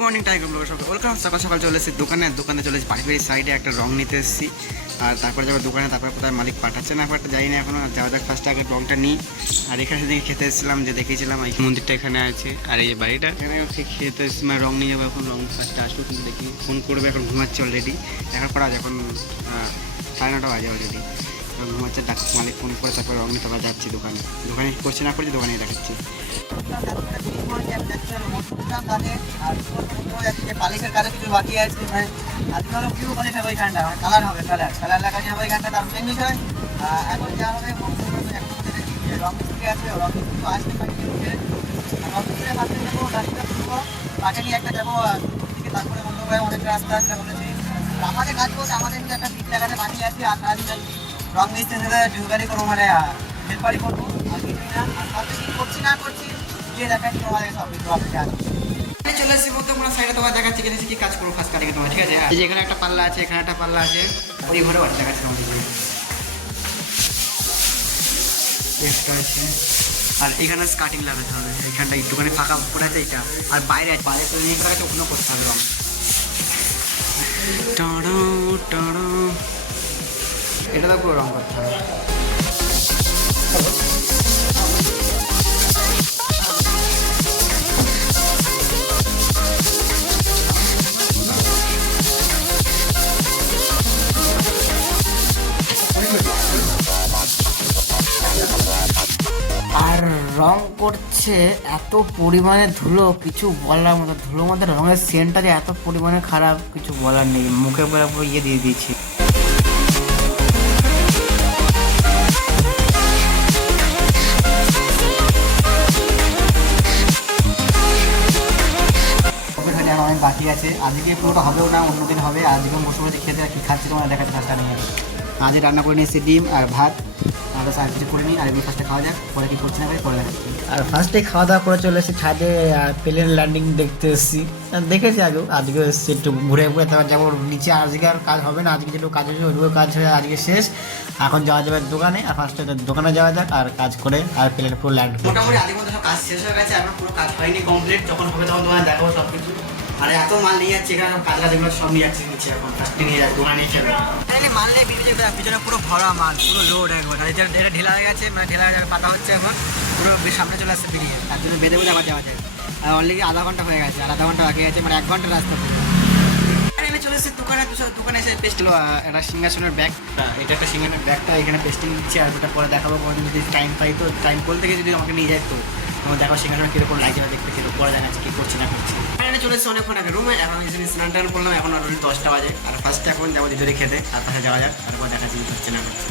Morning tiger ব্লগে সকাল welcome. সকাল সকাল চলে এসেছি দোকানে চলে এসেছি বাড়ির সাইডে একটা রং নিতে এসেছি। আর তারপরে যাবো দোকানে, তারপরে কোথায় মালিক পাঠাচ্ছে না পাঠাতে যাই না এখনো। যাওয়া যাক, ফার্স্টে আগে রংটা নিই। আর এখানে সেদিকে খেতে এসেছিলাম, যে দেখিয়েছিলাম এই মন্দিরটা এখানে আছে। আর এই বাড়িটা এখানে খেতে এসেছি, মানে রং নিয়ে যাবো। এখন রং ফার্স্টে আসবো, কিন্তু দেখি ফোন করবে। এখন ঘুমাচ্ছে অলরেডি, এখন পড়া এখন 9:30 বাজে অলরেডি। ঘুমাচ্ছে, মালিক ফোন করে তারপরে রং নিতে আমরা যাচ্ছি দোকানে। করছি না করছি, দোকানে দেখাচ্ছি। পালিশের কাজে কিছু বাকি আছে, আজকে হলো কিউ পালিশ হবে ওইখানটা, কালার হবে, কালার লাগাতে হবে ওইখানটা। তার মেন বিষয় এখন যা হবে রং মিস্ত্রি আছে, রং মিস্ত্রি আসতে পারি, রং মিস্ত্রি হাতে যাবো, রাস্তা শুনবো, তাকে নিয়ে একটা যাবো দিকে। তারপরে অন্য ভাই অনেক রাস্তা একটা বলেছি আমাদের কাজ করতে, আমাদের কিন্তু একটা ফিট লাগাতে বাকি আছে। আর তার রং মিস্ত্রির সাথে জুগারি করবো, মানে হেল্পারি করবো, আর কিছুই না। আর সব কিছু করছি না করছি গিয়ে দেখাচ্ছি তোমাদের সব কিছু আপনি জানেন। চলে এসেছি বলতে আমরা সাইডে তোমার দেখাচ্ছি কি কাজ করবো ফার্স্ট কাটিং তোমার, ঠিক আছে? এই যে এখানে একটা পাল্লা আছে, এখানে একটা পাল্লা আছে, ওই ঘরে বাড়ি দেখাচ্ছি তোমাদের একটা আছে। আর এখানে কাটিং লাগাতে হবে, এখানটা একটুখানি ফাঁকা পড়ে আছে এইটা। আর বাইরে তো নিয়ে গেছে, ওখানেও করতে হবে রং। এটা তো পুরো রং করতে হবে। আর রং করছে এত পরিমাণে ধুলো, কিছু বলার মতো। ধুলোর মধ্যে রঙের সেন্টটা যে এত পরিমাণে খারাপ, কিছু বলার নেই। মুখে পুরো ইয়ে দিয়ে দিয়েছি। অনেক বাকি আছে, আজকে পুরোটা হবেও না, অন্যদিন হবে। আজকে বসে বসে খেতে কি খাচ্ছি তোমরা দেখাচ্ছি ফার্স্ট নিয়ে। আজকে রান্না করে নিয়েছি ডিম আর ভাত, আর আর কিছু করে নিই। আর এগুলো ফার্স্টে খাওয়া যাক, পরে কি করছি না ভাই পরে দেখাচ্ছি। আর ফার্স্টে খাওয়া দাওয়া করে চলে এসেছি ছাদে, আর প্লেন ল্যান্ডিং দেখতে এসেছি। দেখেছি আজকে এসেছি একটু ঘুরে ঘুরে। তারপর যাবো নিচে, আজকে আর কাজ হবে না, আজকে যেটুকু কাজ হয়েছে ওইটুকু কাজ হয়ে আজকে শেষ। এখন যাওয়া যাবে দোকানে, আর ফার্স্টে দোকানে যাওয়া যাক আর কাজ করে আর প্লেন পুরো ল্যান্ড। মোটামুটি আজকের মধ্যে সব কাজ শেষ হয়ে গেছে, এখন পুরো কাজ হয়নি কমপ্লিট। যখন হবে তখন তোমার দেখাবো সব কিছু। আর এত মাল নিয়ে যাচ্ছে এখানে, কাজগুলো সব নিয়ে যাচ্ছে নিচে, এখন ফার্স্টে নিয়ে যাচ্ছে দোকানে নিয়ে চলে। এখানে মাল নেই, পিছনে পুরো ভরা মাল, পুরো লোড একবার। আর এটা ঢিলা হয়ে গেছে, মানে ঢিলা পাতা হচ্ছে এখন, পুরো সামনে চলে আসছে বেরিয়ে। তার জন্য বেঁধে আবার যাওয়া যায়। আর অলরেডি আধা ঘন্টা হয়ে গেছে, আর আধা ঘন্টা বাকি আছে, মানে 1 ঘন্টা রাস্তা। এখানে চলে এসেছে দোকানে এসে পেস্ট একটা সিংহাসনের ব্যাগ। এটা একটা সিংহাসনের ব্যাগটা এখানে পেস্টিং দিচ্ছে। আর ওটা পরে দেখাবো, যদি টাইম পাই তো। টাইম বলতে গিয়ে যদি আমাকে নিয়ে যায় তো আমার দেখো সিংহাসন কীরকম লাগছে বা দেখতে কীরকম, পরে দেখাচ্ছি কী করছি না করছি। এখানে চলে এসেছে অনেকক্ষণ আগে রুমে, এখন স্নান টান করলাম, এখন অলরেডি 10টা বাজে। আর ফার্স্টে এখন যাবো ভিতরে খেতে, তার পাশে যাওয়া যাক, তারপর দেখাচ্ছি কী করছে না করছে।